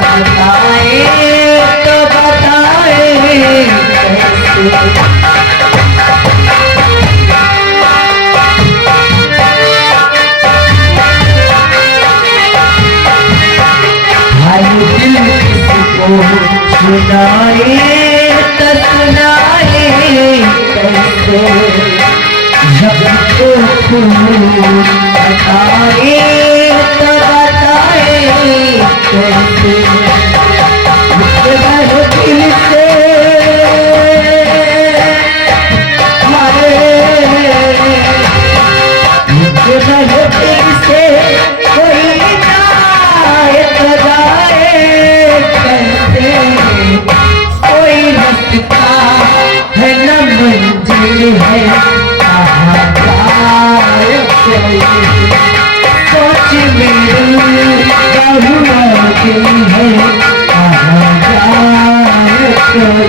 बताए तो बताए कैसे। हर दिल किसको सुनाए तो सुनाए कैसे। जब तो बताए तो बताए कैसे। मुझे दिल से मारे मुझे दिल से कोई जाए तो जाए कैसे। कोई रास्ता है न मंजिल है कहाँ जाए कोई। सोच मेरी बहुआ दिल है कहाँ जाए कोई।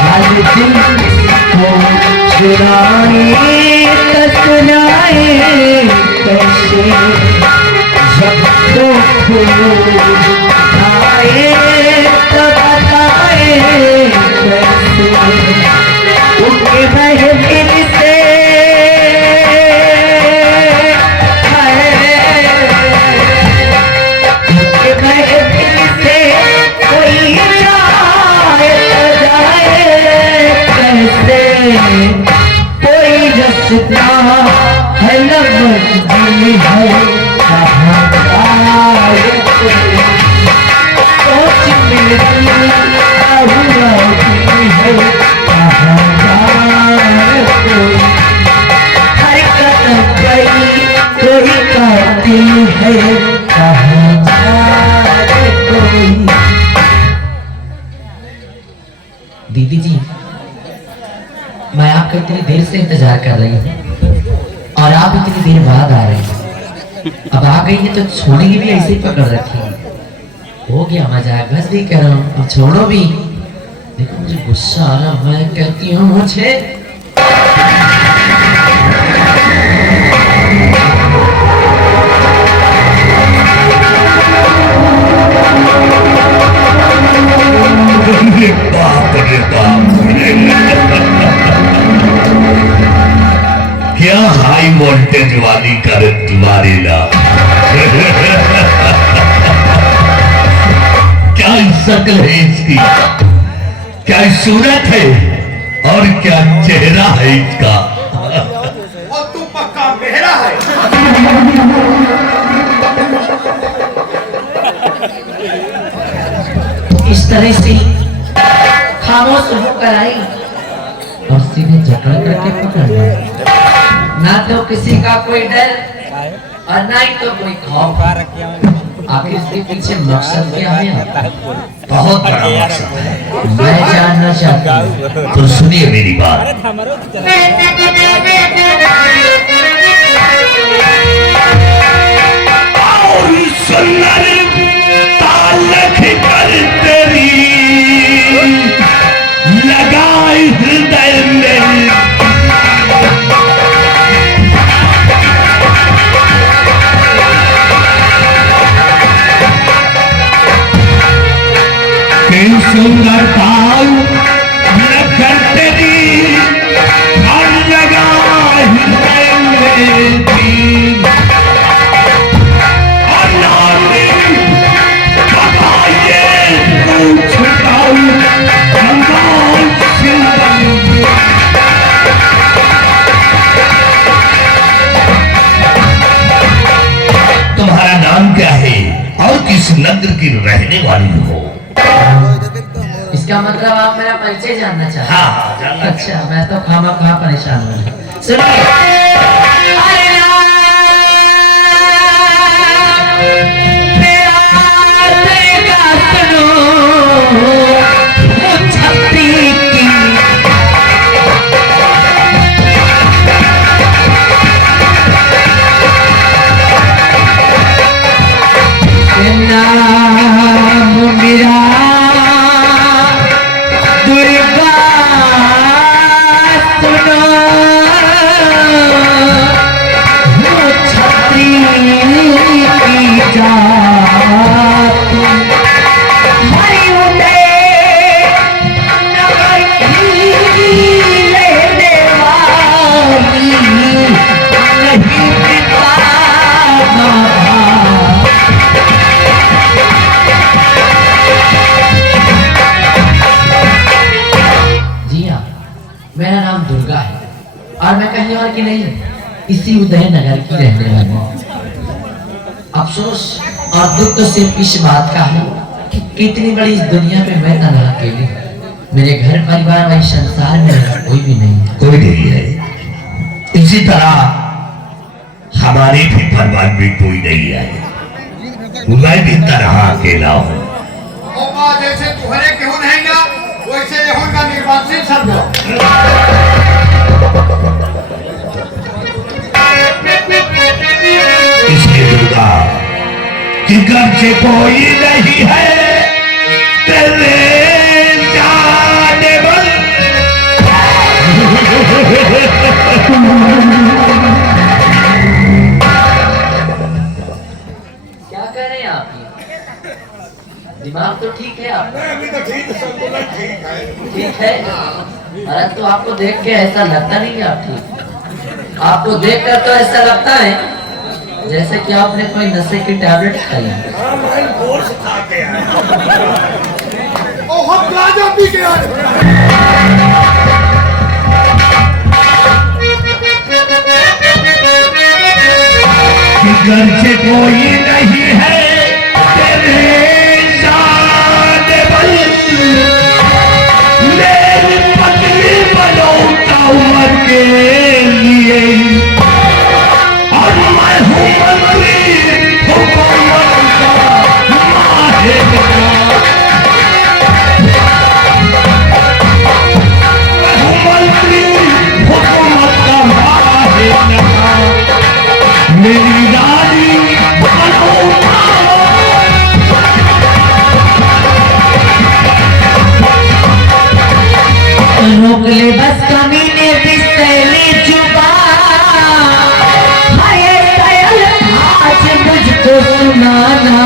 हर दिल को सुनाए तो सुनाए कैसे। जब तो आए तो बताए कैसे। उनके महफिल से उनके महफिल से कोई जाए तो जाए कैसे। कोई रास्ता है न मंजिल है कहाँ जाए कोई। सोच मेरी बहुआ दिल है कहाँ जाए कोई। हर कदम गई कोई कातिल है कहाँ जाए कोई। दीदी जी, मैं आपका इतनी देर से इंतजार कर रही हूँ और आप इतनी देर बाद आ रहे हैं। अब आ गई है तो छोड़ेगी भी ऐसे ही पकड़ रखी है। हो गया मजाक, बस भी कह रहा हूँ, अब छोड़ो भी। देखो मुझे गुस्सा आ रहा, मैं कहती हूँ मुझे बाप रे बाप क्या हाई वोल्टेज वाली करंट मारेला। क्या शक्ल है इसकी, क्या सूरत है और क्या चेहरा है इसका। और तू पक्का मेहरा है। इस तरह से खामोश होकर आई और सीधे जकड़ करके पकड़ लिया। ना तो किसी का कोई डर और ना ही तो कोई खौफ। आखिर इसके पीछे मकसद क्या है? बहुत बड़ा मकसद है, मैं जानना चाहता हूँ। तो सुनिए मेरी बात। और सुंदर तालख कर तेरी लगाए हृदय में। सुंदर ताल लखन तेरी और लगा हृदय में तीर। और नारी बताइए छुटाऊ कंगाल सिंदर। तुम्हारा नाम क्या है और किस नगर की रहने वाली हो? इसका मतलब आप मेरा परिचय जानना चाहते हैं? हाँ, जानना। अच्छा, मैं तो खामा कहाँ परेशान हूँ। सुनिए, नाम दुर्गा है और मैं कहीं और की नहीं, इसी उदयनगर की रहने वाली हूँ। अफसोस और दुख तो सिर्फ इस बात का है कि इतनी बड़ी इस दुनिया में मैं तन्हा अकेली हूँ। मेरे घर परिवार वही संसार में मेरा कोई भी नहीं है। कोई नहीं है। इसी तरह हमारे भी परिवार में कोई नहीं है। मैं भी तरह अकेला हूँ। और जैसे तुम्हारे क्यों नहीं ना वैसे यहों का निर्वाचित समझो। इसलिए दुर्गा कि घर से कोई नहीं है तेरे जाने वाला। क्या कह रहे हैं आप? दिमाग तो ठीक है आपका? अभी तो ठीक है, संतुलन ठीक है। ठीक है। अरे तो आपको देख के ऐसा लगता नहीं है आप ठीक। आपको देखकर तो ऐसा लगता है जैसे कि आपने कोई नशे की टैबलेट खाई है। हाँ, मैं गोश्त खा के आया। ओ हम गांजा पी के आए। घर से कोई नहीं है तेरे जाने वाली। मेरी पत्नी बनौता उम्र के लिए और मैं हूँ मंत्री हुकूमत का माहिर। मैं हूँ मंत्री हुकूमत का माहिर। मेरी रानी रोक ले बस कमीने बिस्तेली जुबा। हाय दयाल आज मुझको सुनाना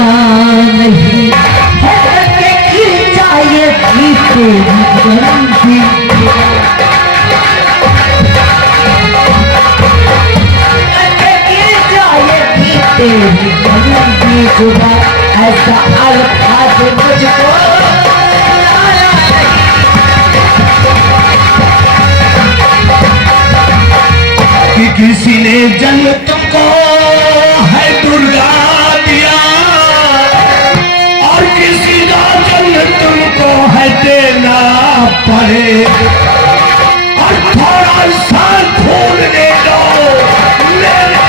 नहीं है कि खिंचाए भी तेरी बंदी। तेरी बंदी जुबा ऐसा अल्फाज मुझको कि किसी ने जन्म तुमको है दुर्गा दिया और किसी का जन्म तुमको है देना पड़े। और थोड़ा सा खून दे दो मेरे,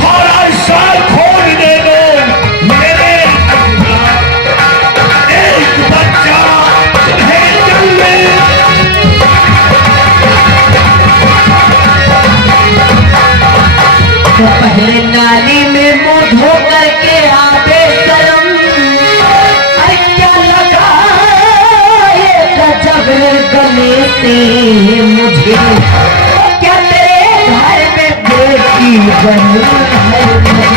थोड़ा सा खून दे दो मेरे। एक बच्चा तुम्हें जन्मे तो पहले नाली में मुंह धो करके आवे शर्म। अरे क्या लगा ये गजब गले से मुझे। क्या तेरे घर में बेटी बनी है नहीं?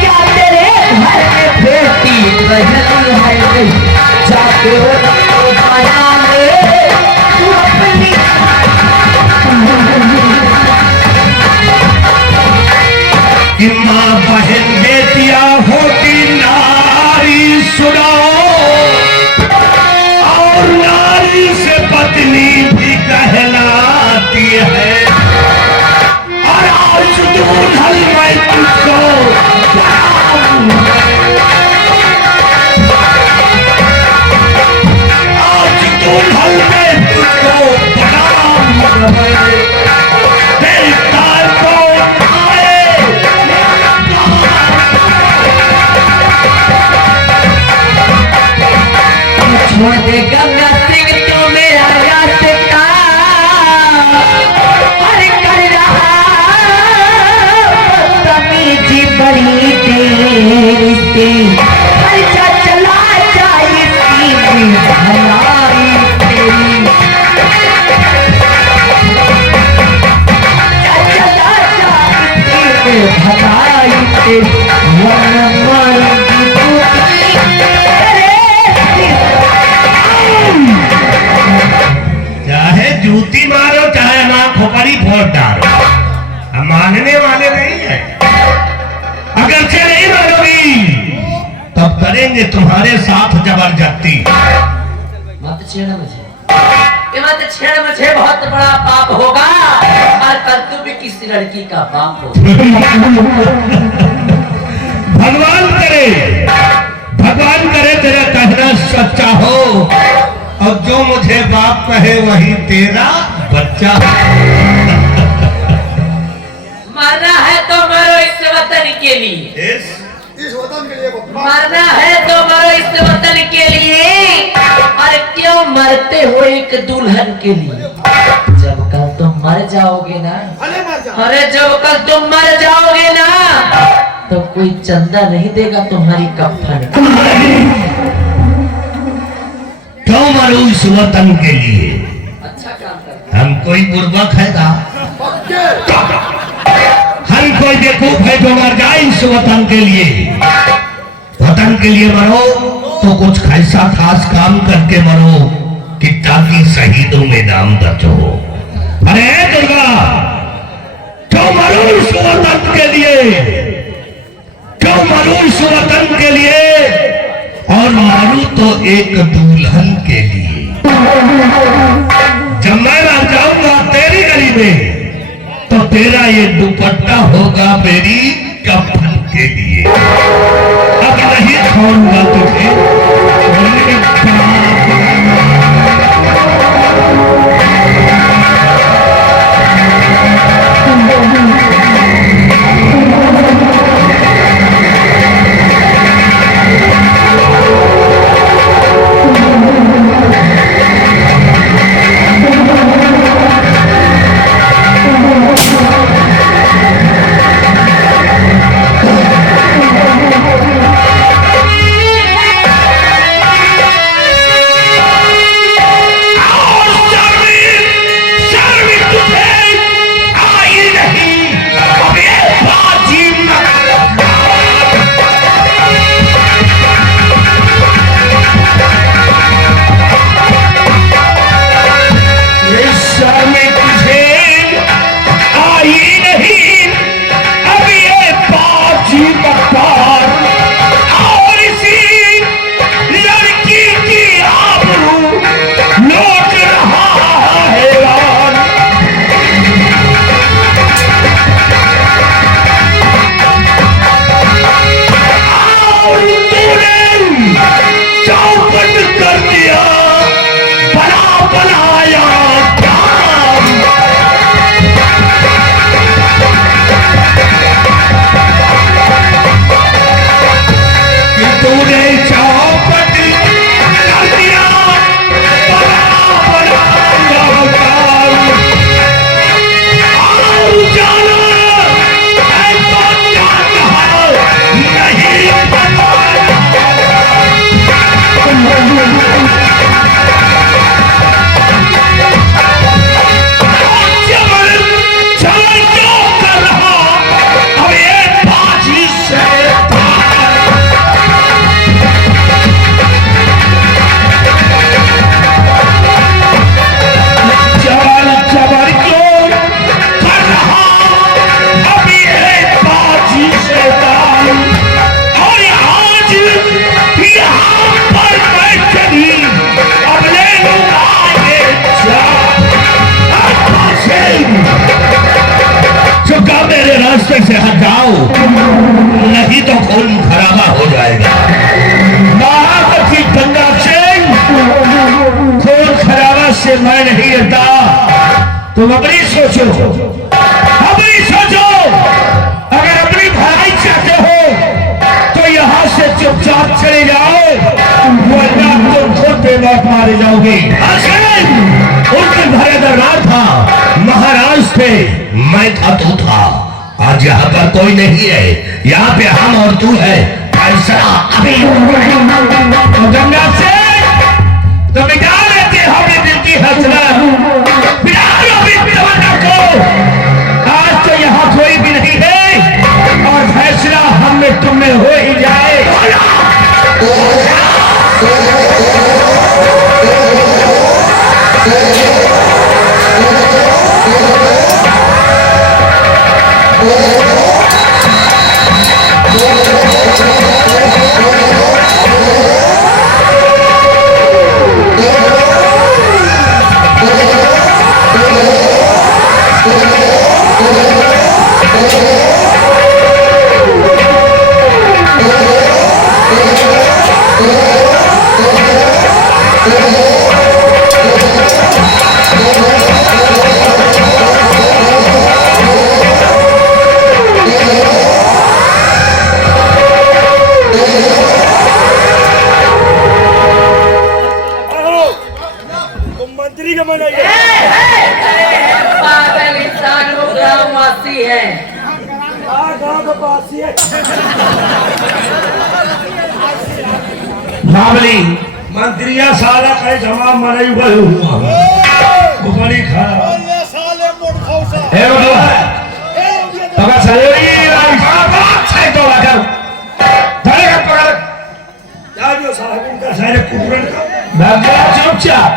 क्या तेरे घर में बेटी बनी है नहीं? जाके वो माया में तू अपनी कि माँ बहन बेटियां होती नारी सुनो और नारी से पत्नी भी कहलाती है। और आज दुल्हन मैं तुझको आज दुल्हन मैं तुझको प्रणाम देखता कौन आए। छोड़ दे गंगा सिंह तो मेरा रास्ता। अरे कर रहा तमीजी बड़ी देर से। अच्छा चला जाए इसकी भलाई तेरी। चला जाए इसकी भलाई तेरी। मन मारूंगी चाहे जूती मारो चाहे मां खोपड़ी फोड़ डालो, हम मानने वाले नहीं है। अगर से नहीं मानोगी करेंगे तुम्हारे साथ जबरदस्ती। मत छेड़ मुझे, ये मत छेड़ मुझे, बहुत बड़ा पाप होगा और कल तू भी किसी लड़की का बाप हो। भगवान करे तेरा कहना सच्चा हो और जो मुझे बाप कहे वही तेरा बच्चा। मरना है तो मरो इस वतन के लिए, इस वतन के लिए मरना है तो मरो इस वतन के लिए, और क्यों मरते हो एक दुल्हन के लिए। जब कल तुम मर जाओगे ना, अरे जब कल तुम मर जाओगे ना तो कोई चंदा नहीं देगा तुम्हारी कफन। क्यों मरो इस वतन के लिए? अच्छा काम कर, हम कोई बुर्बक है का? हम कोई बेवकूफ है जो मर जाए इस वतन के लिए? वतन के लिए मरो तो कुछ ऐसा खास काम करके मरो कि ताकि शहीदों में नाम दर्ज हो। अरे दुर्गा, क्यों मरो इस वतन के लिए? क्यों मरो इस वतन के लिए? और मारू तो एक दुल्हन के लिए। जब मैं मर जाऊंगा तेरी गली में तो तेरा ये दुपट्टा होगा मेरी कफन के लिए। अब नहीं छोड़ूंगा तुझे। से हट जाओ, नहीं तो खून खराबा हो जाएगा। महापति गंगा सिंह, खून खराबा से मैं नहीं डरता। तुम अपनी सोचो, अपनी सोचो। अगर अपनी भलाई चाहते हो तो यहाँ से चुपचाप चले जाओ, वरना तुम खुद बेवकूफ मारे जाओगे। उस दिन भरे दरबार था, महाराज थे, मैं था, तू था। आज यहाँ पर कोई नहीं है, यहाँ पे हम और तू है। फैसला अभी गंगा से तो मिटा लेते हमें दिल की हसरत, मिटा लो अपनी तमन्ना को। आज तो यहाँ कोई भी नहीं है और फैसला हम में तुम में हो ही जाए। मामली मंत्रिया साला कहे जमा मरे हुए हुआ बड़ी खा ये साले मोट खौसा ए पकड़ साले तो आकर धरे का पकड़ जाओ साहब इनका सारे कुटुरन का भाग गया चुपचाप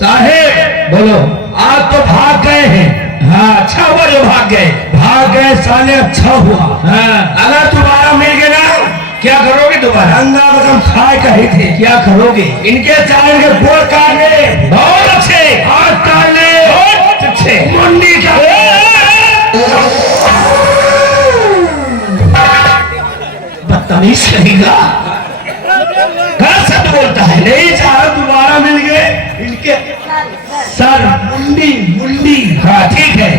साहेब बोलो। आज तो भाग गए हैं हाँ अच्छा हुआ जो भाग गए साले अच्छा हुआ हाँ अगर दोबारा मिल गए ना क्या करोगे दोबारा अंगा बदम खाए कहे थे क्या करोगे इनके चाय के बोल काटने बहुत अच्छे हाथ काटने बहुत अच्छे मुंडी का बदतमीज कहेगा घर सब बोलता है नहीं चाह दोबारा मिल गए इनके सर मुंडी मुंडी हाँ ठीक है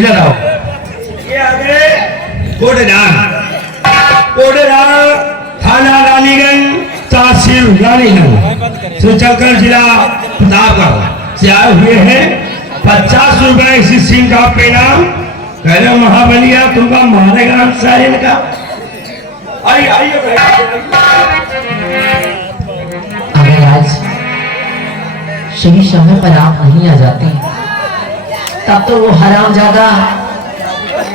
इधर आओ ये आगे कोडेदार थाना रानीगंज तहसील रानीगंज सुचलकर जिला प्रतापगढ़ से आए हुए हैं 50 रुपए इसी सिंह का पेनाम कह रहे महाबलिया तुमका मारेगा अंसार इनका आइए अगर आज सही समय पर आप नहीं आ जाते तब तो वो हरामजादा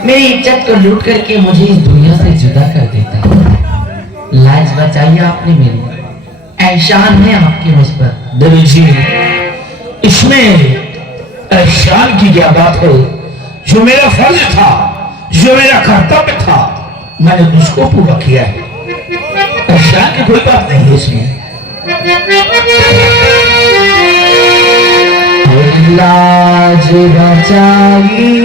मेरी इज्जत को लूट करके मुझे इस दुनिया से जुदा कर देता। लाज बचाइए आपने मेरी, एहसान है आपके मुझ पर। देवी जी इसमें एहसान की क्या बात है जो मेरा फर्ज था जो मेरा कर्तव्य था मैंने उसको पूरा किया है एहसान की कोई बात नहीं है इसमें लाज बचाई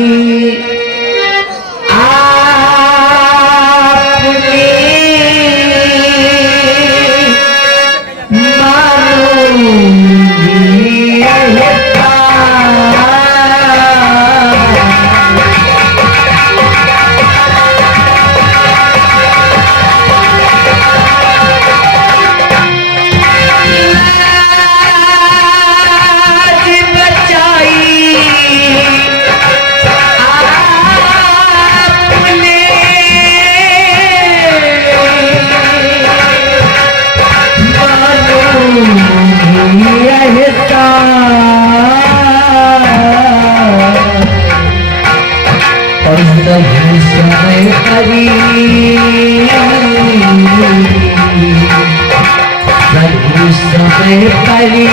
परी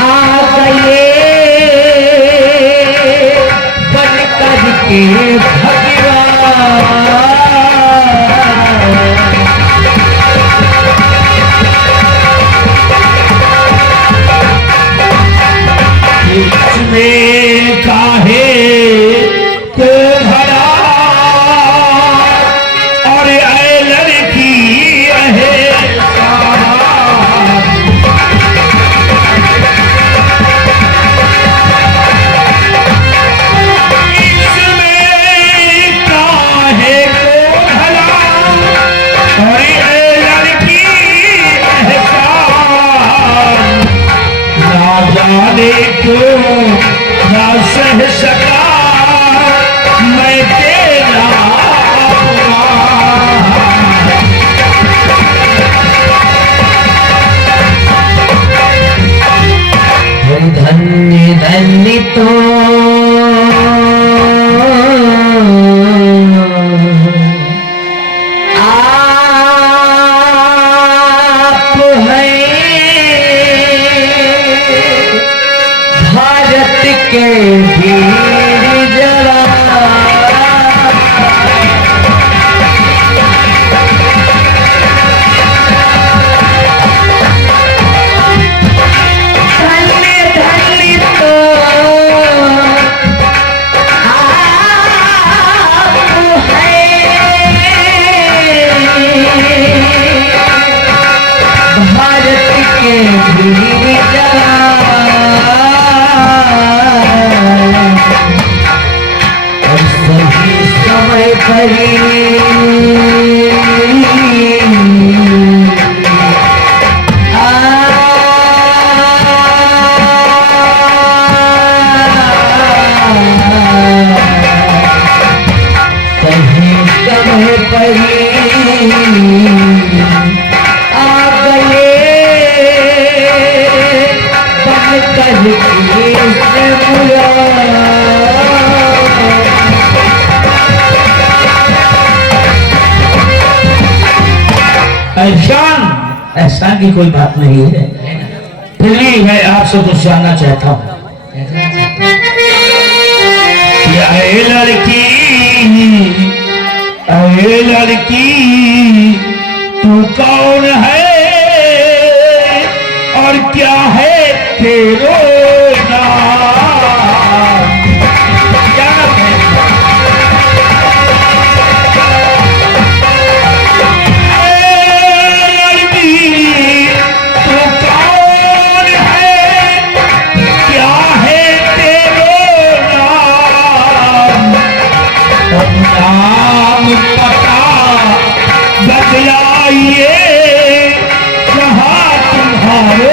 आ गए बन करके भगवान इसमें काहे को भरा और ऐ लड़की है इसमें लम्हे परी आ गए बनकर के एहसान एहसान की कोई बात नहीं है, फिर भी मैं आपसे कुछ जानना चाहता हूँ। अरे लड़की तू कौन है और क्या है तेरा नाम? क्या नाम है? नाम पता बदलाइए जहाँ तुम्हारे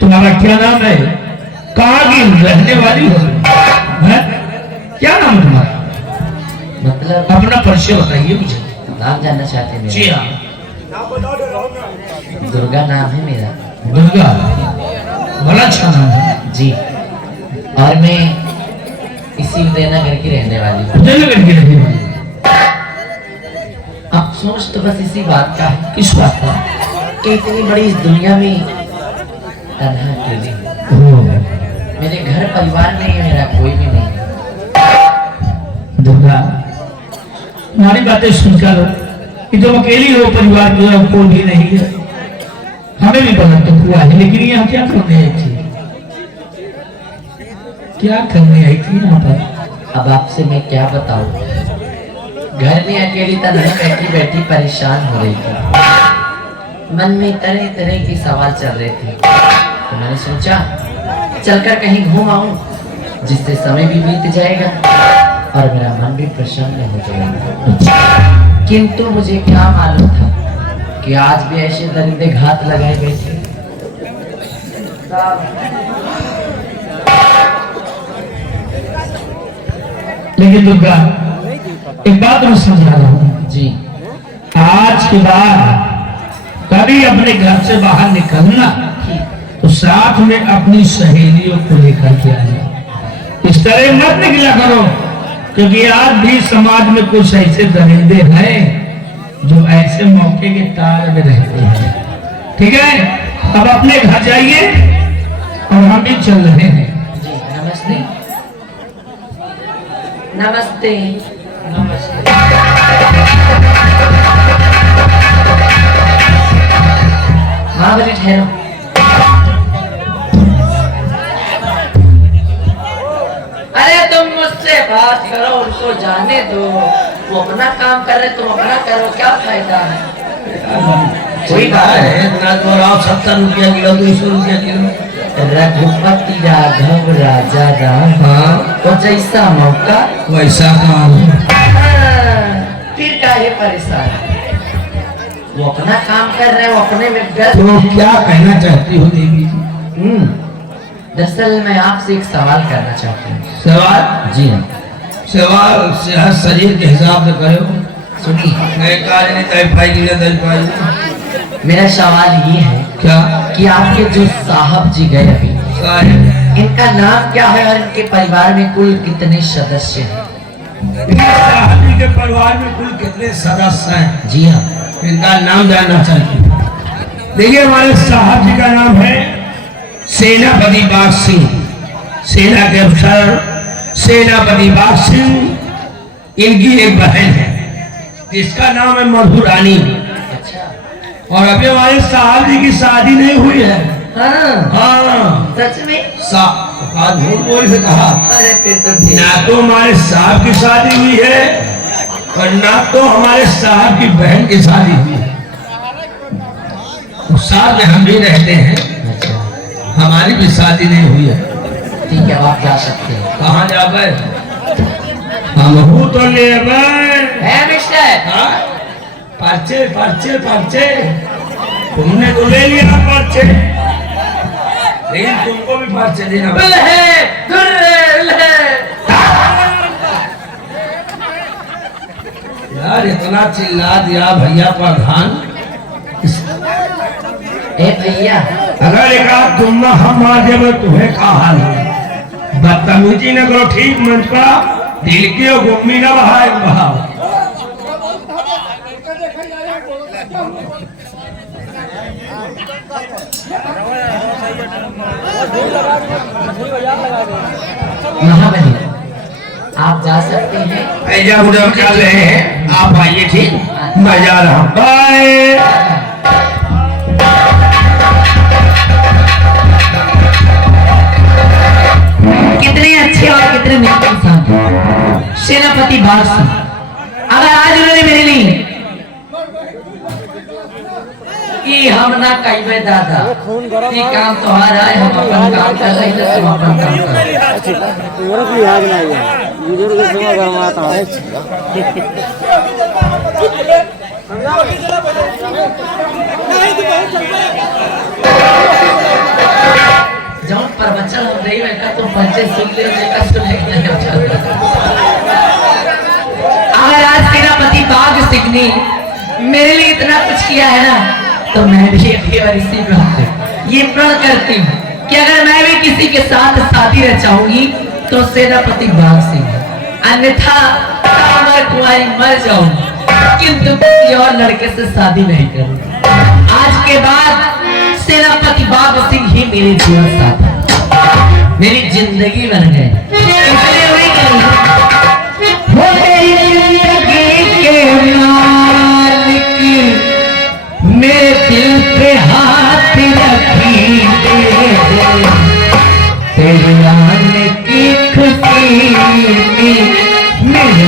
तुम्हारा क्या नाम है? कहाँ की रहने वाली हो? क्या नाम है तुम्हारा? मतलब अपना परिचय बताइए मुझे। नाम जानना चाहते हैं जी मेरा? हाँ। दुर्गा नाम है मेरा। दुर्गा, बड़ा अच्छा नाम है जी। और मैं इसी उदयनगर की रहने वाली हूँ। उदयनगर की रहने वाली। अफसोस तो बस इसी बात का है किस बात का? कि इतनी बड़ी इस दुनिया में तन्हा अकेली हूँ। मेरे घर परिवार नहीं है, मेरा कोई भी नहीं है। दुर्गा, हमारी बातें सुनकर कि तुम अकेली हो, परिवार की और कोई भी नहीं है, हमें भी पता तो हुआ है, लेकिन यहाँ क्या करने आई थी? क्या करने आई थी यहाँ पर? अब आपसे मैं क्या बताऊं, घर में अकेली तन्हा बैठी बैठी परेशान हो रही थी। मन में तरह तरह के सवाल चल रहे थे, तो मैंने सोचा चलकर कहीं घूम आऊं, जिससे समय भी बीत जाएगा और मेरा मन भी प्रसन्न हो जाएगा। किंतु मुझे क्या मालूम था कि आज भी ऐसे दरिंदे घात लगाए गए थे। लेकिन दुर्गा, एक बात मैं समझा रहा हूँ जी। आज के बाद कभी अपने घर से बाहर निकलना तो साथ में अपनी सहेलियों को लेकर के आना। इस तरह मत निकला करो, क्योंकि आज भी समाज में कुछ ऐसे दरिंदे हैं जो ऐसे मौके के तार में रहते हैं। ठीक है, अब अपने घर जाइए और हम भी चल रहे हैं। जी नमस्ते। नमस्ते नमस्ते। हाँ बोले ठहरो। अरे तुम मुझसे बात करो, उनको जाने दो, वो अपना काम कर रहे, तुम अपना करो, क्या फायदा है? कोई बात है ना तो आप 70 रुपया किलो, 200 रुपया किलो। रघुपति राघव राजा राम, हाँ, वो जैसा मौका वैसा काम। फिर काहे परेशान? वो अपना काम कर रहे हैं, वो अपने में व्यस्त। तो क्या कहना चाहती हो देवी जी? दरअसल मैं आपसे एक सवाल करना चाहती हूँ। सवाल? जी हाँ। सवाल सेहत शरीर के हिसाब से करो। सुनिए, मैं काज नहीं दे पाएगी, ना दे पाएगी। मेरा सवाल ये है क्या? कि आपके जो साहब जी गए अभी, साहब, इनका नाम क्या है और इनके परिवार में कुल कितने सदस्य हैं? साहब जी के परिवार में कुल कितने सदस्य हैं? जी हाँ। इनका नाम जानना चाहिए। देखिए, हमारे साहब जी का नाम है सेनापति बाग सिंह। सेना के अफसर सेनापति बाग सिंह। इनकी एक बहन है जिसका नाम है मधुरानी। अच्छा। और अभी हमारे साहब जी की शादी नहीं हुई है। हाँ हाँ, सच में? आज झूठ बोल से कहा। अरे फिर तो ठीक। ना तो हमारे साहब की शादी हुई है और ना तो हमारे साहब की बहन की शादी हुई है। साथ में हम भी रहते हैं, अच्छा हमारी भी शादी नहीं हुई है। ठीक है, अब आप जा सकते हैं। कहाँ जाबे? हम तो ले है मिस्टर। पर्चे पर्चे पर्चे, तुमने तो ले लिया पर्चे। लेकिन तुमको भी बात चली ना। यार इतना चिल्ला दिया भैया प्रधान। ए भैया, अगर एक आध तुम ना हम आ जाए तुम्हें का हाल है? बदतमीजी न करो, ठीक मंच पर दिल की और गुम्मी न बहाए बहाओ। महाबली आप जा सकते हैं। ऐजा उधर कर रहे हैं, आप आइए। ठीक, मैं जा रहा हूँ। बाय। कितने अच्छे और कितने नेक इंसान सेनापति बाग सिंह। अगर आज उन्होंने मेरे लिए कि हम ना कहिए दादा कि काम तुम्हारा है, हम अपन काम कर रहे हैं, तुम अपन काम कर रहे जौन प्रवचन हम रही है तुम पंचे सुन ले कष्ट नहीं। अगर आज सेनापति बाग सिंह ने मेरे लिए इतना कुछ किया है ना, तो मैं भी इसी ये प्रण करती हूँ कि अगर मैं भी किसी के साथ शादी रचाऊंगी तो सेनापति बाग सिंह, अन्यथा कुंवारी मर जाऊंगी, किंतु किसी और लड़के से शादी नहीं करूंगी। आज के बाद सेनापति बाग सिंह ही मेरे जीवन साथी, मेरी जिंदगी बन गए। मेरे दिल पे हाथ रखी तेरे आने की खुशी में मेरे तेरे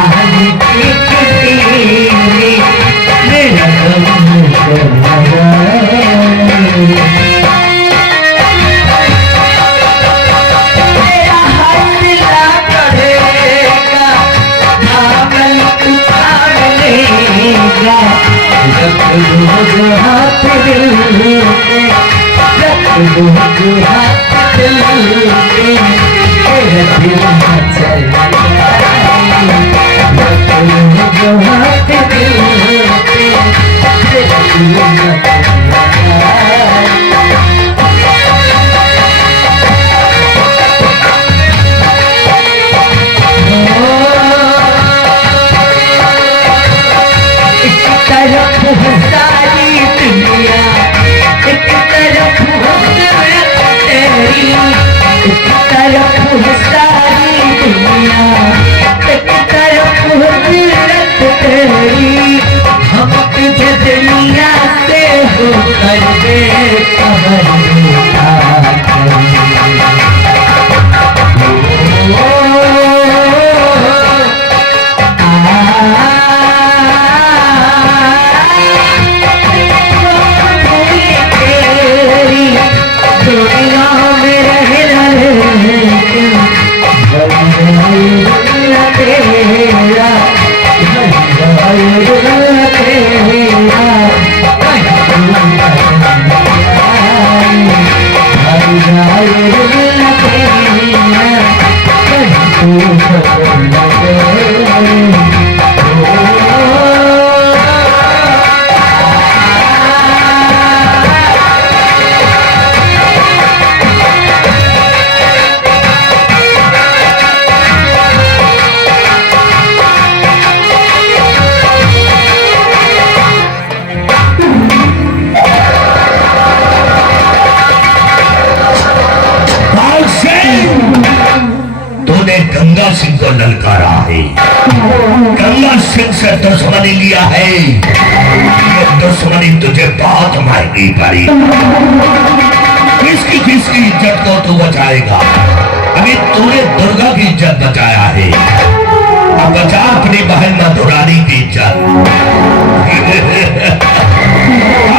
आने की खुशी में मेरा हाथ दिल पे हाथ दिल पे तेरा दिल चल हाथ दिल पे तेरा दिल सारी दुनिया एक तरफ तेरी, एक तरफ सारी दुनिया एक तरफ तेरी, हम तुझे दुनिया से हो कर गंगा सिंह को ललकारा है, गंगा सिंह से दुश्मनी लिया है, ये दुश्मनी तुझे बहुत महंगी पड़ी। किसकी किसकी इज्जत को तू बचाएगा? अभी तूने दुर्गा की इज्जत बचाया है, अब बचा अपनी बहन मधुरानी की इज्जत।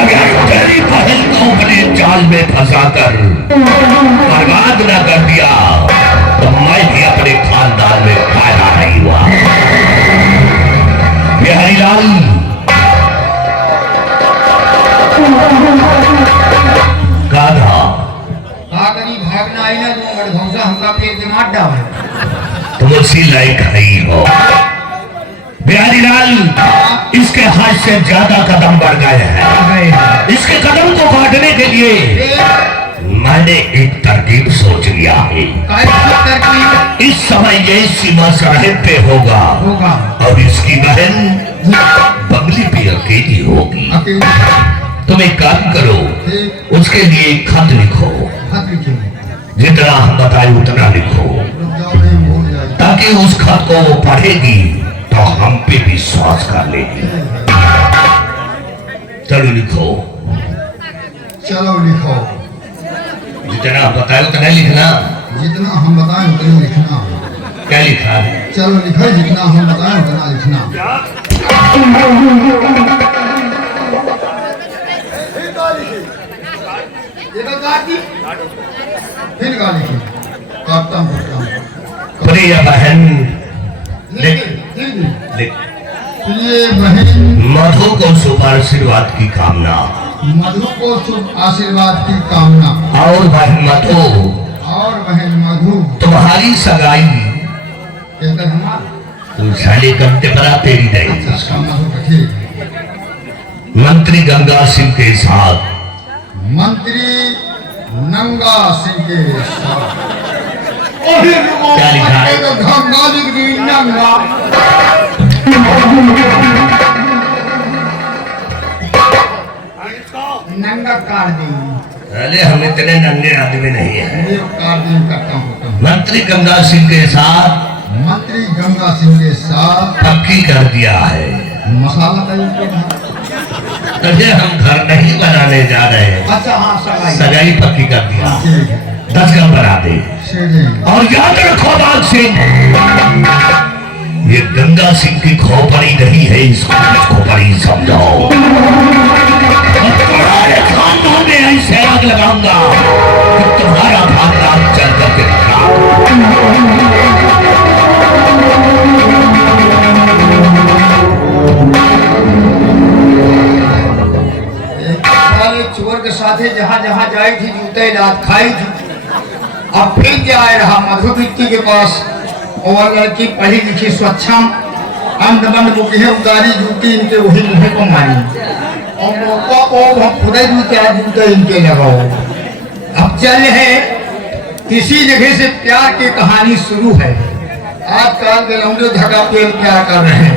अगर तेरी बहन को अपने जाल में फंसाकर बर्बाद न कर दिया तो मैं भी अपने खानदान में फायदा नहीं हुआ। बिहारी लाल उसी लायक ही हो। बिहारी लाल, इसके हाथ से ज्यादा कदम बढ़ गए हैं। इसके कदम को काटने के लिए मैंने एक तरकीब सोच लिया है। इस समय ये सीमा सरहद पे होगा और इसकी बहन बंगले पे अकेली होगी। तुम एक काम करो, उसके लिए एक खत लिखो, जितना हम बताए उतना लिखो, ताकि उस खत को वो पढ़ेगी तो हम पे विश्वास कर लेगी। चलो लिखो। चलो लिखो। जितना आप बताए उतना लिखना। जितना हम बताएं उतना लिखना। क्या लिखा है? चलो लिखो, जितना हम बताएं उतना लिखना। फिर का लिखी काटता हूँ। प्रिय बहन, लिख। ये बहन मधु को शुभ आशीर्वाद की कामना। मधु को शुभ आशीर्वाद की कामना। और बहन मधु, और बहन मधु तुम्हारी सगाई कहते हमारा साले कंटे बना तेरी नहीं, अच्छा मधु का ठीक। मंत्री गंगा सिंह के साथ। मंत्री नंगा सिंह के साथ। क्या लिखा है? गंगा लिख दी नंगा। नंगा काट दी। अरे हम इतने नंगे आदमी नहीं है। ये काट दी करता हूँ। मंत्री गंगा सिंह के साथ मंत्री गंगा सिंह के साथ पक्की कर दिया है। मसाला का यूज करना। तुझे हम घर नहीं बनाने जा रहे हैं। अच्छा हाँ सगाई। सगाई पक्की कर दिया। ठीक है। 10 घर बना दे। सीढ़ी। और याद रखो बात सिंह, ये गंगा सिंह की खोपड़ी नहीं है, इसको खोपड़ी समझाओ। तुम्हारे खानदान में ऐसे आग लगाऊंगा कि तुम्हारा खानदान चल करके चोर के साथ जहाँ जहाँ जाई थी जूते लात खाई थी। अब फिर जाए रहा मधुबिट्टी के पास, और लड़की पढ़ी लिखी स्वच्छम अंधबंध बुकी है, उतारी जूती इनके वही मुहे को मारी और मौका को हम खुदा जूते इनके लगाओ। अब चल है किसी जगह से प्यार की कहानी शुरू है। आजकल के लौंडे धक्का पेल प्यार कर रहे हैं।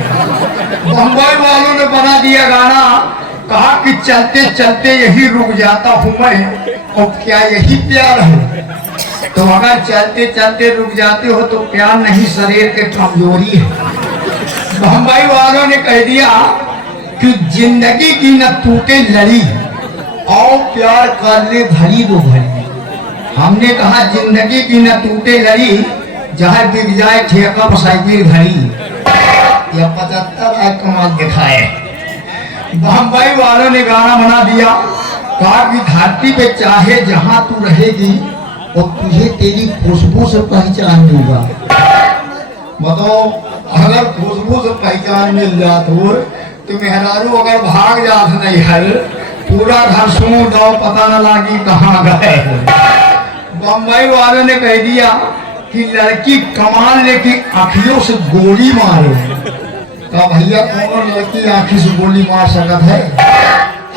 बम्बई वालों ने बना दिया गाना, कहा कि चलते चलते यही रुक जाता हूँ मैं, और क्या यही प्यार है? तो अगर चलते चलते रुक जाते हो तो प्यार नहीं, शरीर की कमजोरी है। बम्बई वालों ने कह दिया कि जिंदगी की न टूटे लड़ी और प्यार कर ले भरी दो भरी। हमने कहा जिंदगी की न टूटे लड़ी, जहाँ बिक जाए ठेका पर साइकिल घड़ी। या 75 लाख कमाल दिखाए। बम्बई वालों ने गाना बना दिया, कहा कि धरती पे चाहे जहां तू रहेगी और तुझे तेरी खुशबू से पहचान दूंगा। बताओ, अगर खुशबू से पहचान मिल जात हो तो मेहरारू अगर भाग जात नहीं है, पूरा घर सुनो दो पता न लागी कहाँ गए। बम्बई वालों ने कह दिया कि लड़की कमाल लेके आंखियों से गोली मारो। तो भैया कौन लड़की आंखी से गोली मार सकत है?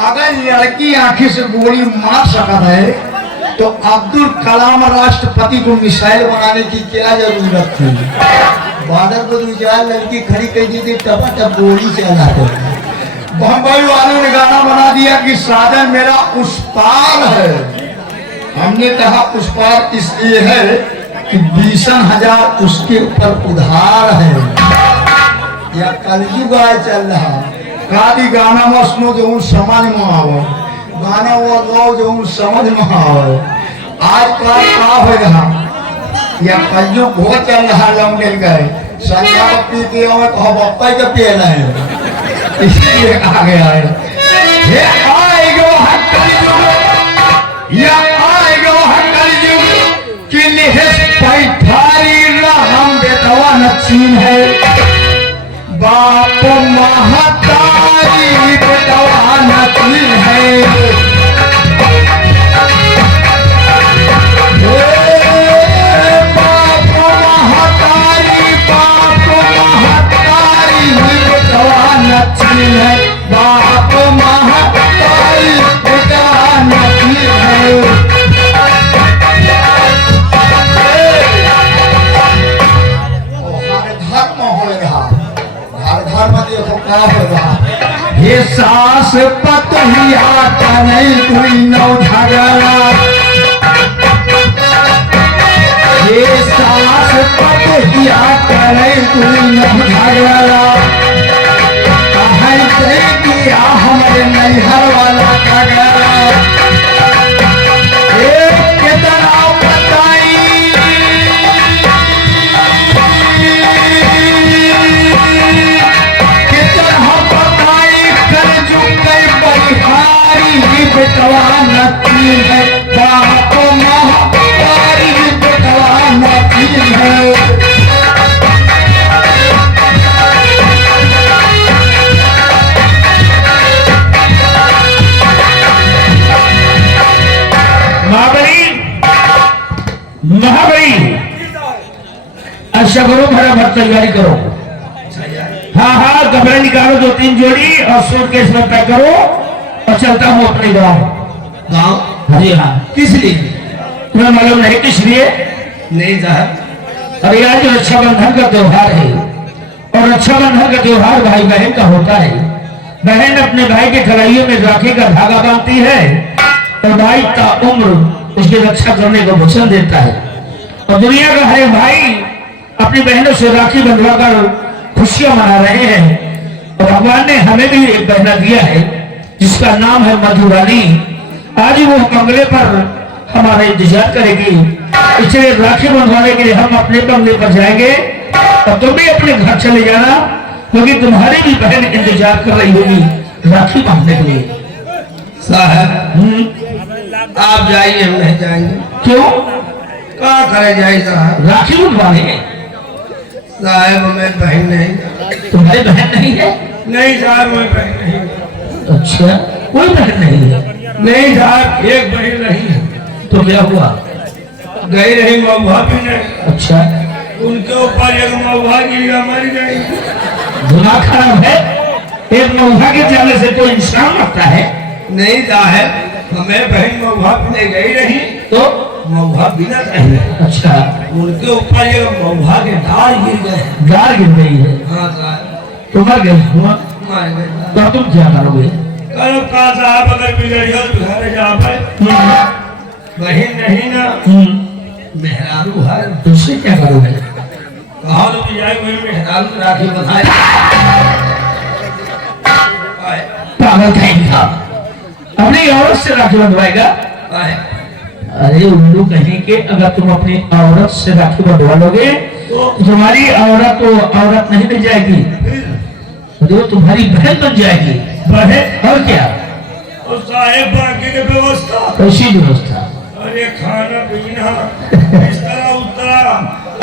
अगर लड़की आंखी से गोली मार सकत है तो अब्दुल कलाम राष्ट्रपति को मिसाइल बनाने की क्या जरूरत थी? बॉर्डर पर 2-4 लड़की खड़ी कर दी थी, टपाटप गोली चलाते। बम्बई वालों ने गाना बना दिया कि साजन मेरा उस पार है। हमने कहा उस पार इसलिए है कि 20,000 उसके ऊपर उधार है। या कलयुग चल रहा, कादी गाना में सुनो जो समझ में आओ, गाना वो गाओ जो समझ में आओ। आज कल का हो रहा, या कलयुग बहुत चल रहा, लौंडे गए संज्ञा पी के और कहो बप्पा का पियला है, इसलिए आ गया है। ये आएगा हर कलयुग, या आएगा हर कलयुग कि निहस पैठारी राम बेटवा नचीन है। बाप महतारी बेटवा नचीन है। बाप महतारी सास पतहिया तने दुई नौ झगड़ा ये सास पतहिया तने दुई नौ झगड़ा कहीं दे दिया हमारे नैहर वाला झगड़ा कितना बताई बेटवा नती है बाप महारी बेटवा नती है महाबली अच्छा करो फटाफट तैयारी करो हाँ हाँ कपड़े निकालो 2-3 जोड़ी और सूटकेस में पैक करो और चलता हूँ अपने गाँव गाँव हाँ जी हाँ किस लिए? तुम्हें मालूम नहीं किस लिए? नहीं साहब। अरे आज रक्षाबंधन का त्योहार है और रक्षाबंधन का त्योहार भाई बहन का होता है। बहन अपने भाई के कलाइयों में राखी का धागा बांधती है और भाई ताउम्र उसकी रक्षा करने को वचन देता है और दुनिया का हर भाई अपनी बहनों से राखी बंधवाकर खुशियां मना रहे हैं और भगवान ने हमें भी एक बहना दिया है जिसका नाम है मधुरानी। आज वो बंगले पर हमारा इंतजार करेगी, इसलिए राखी बंधवाने के लिए हम अपने बंगले पर जाएंगे और तुम भी अपने घर चले जाना क्योंकि तुम्हारी भी बहन इंतजार कर रही होगी राखी बांधने के लिए। साहब आप जाइए, हम नहीं जाएंगे। क्यों? कहाँ करे जाए साहब? राखी बंधवाने साहब हमें बहन नहीं। तुम्हारी बहन नहीं है? नहीं साहब हमें बहन नहीं। अच्छा कोई बहन नहीं है? नहीं साहब एक बहन नहीं है। तो क्या हुआ? गई रही महुआ भी नहीं। अच्छा उनके ऊपर एक महुआ गिरा मर गई। दिमाग खराब है? एक महुआ के जाने से कोई इंसान मरता है? नहीं साहब हमें बहन महुआ भी गई रही तो महुआ बिना रही। अच्छा उनके ऊपर एक महुआ के डाल गिर गए। गार गिर गई है हाँ साहब तो मर गई हुआ मार गए। तो तुम क्या करोगे? करो का साहब अगर बिगड़ियो तो घर जा पाए। बहन नहीं ना मेहरारू है तुमसे क्या करोगे? कहा तो भी जाए वही मेहरारू राखी बंधाए। पागल कहेंगे अपनी औरत से राखी बंधवाएगा? अरे उल्लू कहीं के अगर तुम अपनी औरत से राखी बंधवा लोगे तो तुम्हारी औरत तो औरत नहीं बन जाएगी, जो तुम्हारी बहन बन जाएगी। बहन और क्या? और साहेब बाकी की व्यवस्था कैसी व्यवस्था? अरे खाना पीना इस तरह उतरा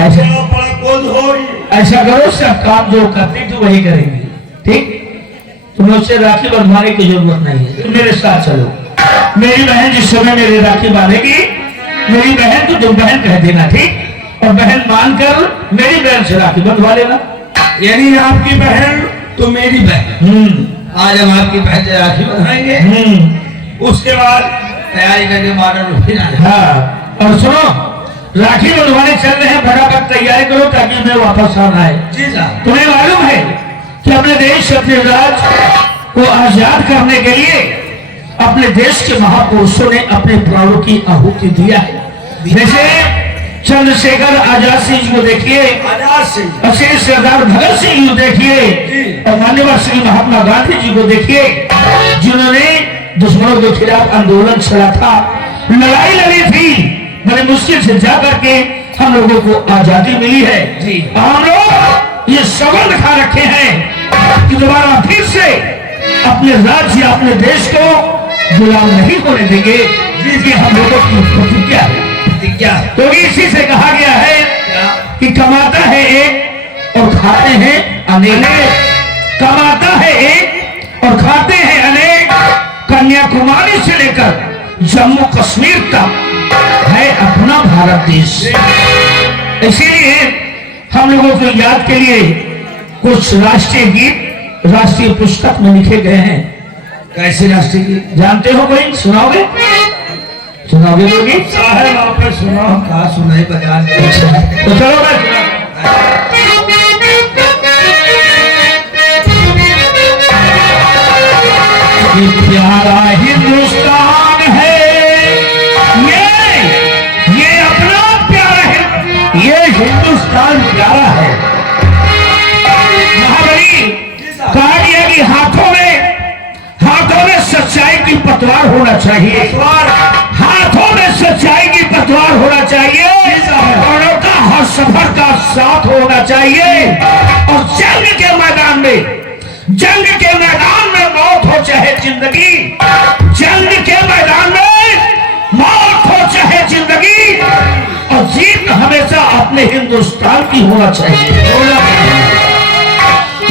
ऐसा बड़ा बोझ हो रही। ऐसा करो सब काम जो करती तू वही करेगी, ठीक? तुम्हें उससे राखी बंधवाने की जरूरत नहीं है, तुम मेरे साथ चलो। मेरी बहन जिस समय मेरी राखी बांधेगी मेरी बहन तो तुम बहन कह देना, ठीक? और बहन मानकर मेरी बहन से राखी बंधवा लेना। यानी आपकी बहन तो मेरी बहन। आज हम आपकी बहन से राखी बंधवाएंगे। उसके बाद तैयारी करके मॉडल फिर आ जाए। हाँ और सुनो राखी बंधवाने चल रहे हैं, फटाफट तैयारी करो ताकि मैं वापस आना है। जी साहब तुम्हें मालूम है कि अपने देश अपने राज्य को आजाद करने के लिए अपने देश के महापुरुषों ने अपने प्राणों की आहुति दिया है। जैसे चंद्रशेखर आजाद सिंह को देखिए, आजाद सिंह, श्री सरदार भगत सिंह जी देखिए और माननीय श्री महात्मा गांधी जी को देखिए जिन्होंने दुश्मनों के खिलाफ आंदोलन चला था, लड़ाई लड़ी थी, बड़े मुश्किल से जा करके हम लोगों को आजादी मिली है। हम लोग ये सबक खा रखे हैं कि दोबारा फिर से अपने राज्य अपने देश को गुलाम नहीं होने देंगे, जिसकी हम लोगों की प्रतिज्ञा है। तो इसी से कहा गया है कि कमाता है एक और खाते हैं अनेक। कमाता है एक और खाते हैं अनेक। कन्याकुमारी से लेकर जम्मू कश्मीर तक है अपना भारत देश। इसीलिए हम लोगों को याद के लिए कुछ राष्ट्रीय गीत राष्ट्रीय पुस्तक में लिखे गए हैं। कैसे राष्ट्रीय गीत जानते हो? कोई सुनाओगे? सुनाओगे लोग? साहब आप सुनाओ। कहा सुनाई बाजार में। तो चलो मैं सुनाऊं। ये प्यारा हिंदुस्तान है, ये अपना प्यारा है, ये हिंदुस्तान प्यारा है। महाबली कहा गया कि हाथों में सच्चाई की पतवार होना चाहिए, हाथों में सच्चाई की पतवार होना चाहिए, और उनका हर सफर का साथ होना चाहिए। और जंग के मैदान में मौत हो चाहे जिंदगी, जंग के मैदान में मौत हो चाहे जिंदगी, और जीत हमेशा अपने हिंदुस्तान की होना चाहिए।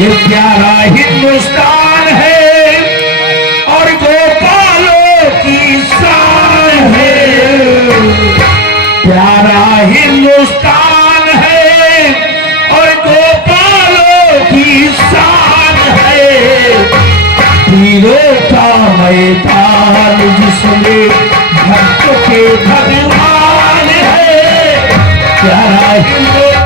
ये प्यारा हिंदुस्तान है और गोपालों की शान है, प्यारा हिंदुस्तान है और गोपालों की शान है। वीरों का मैदान जिसमें भक्तों के भगवान है, प्यारा हिंदुस्तान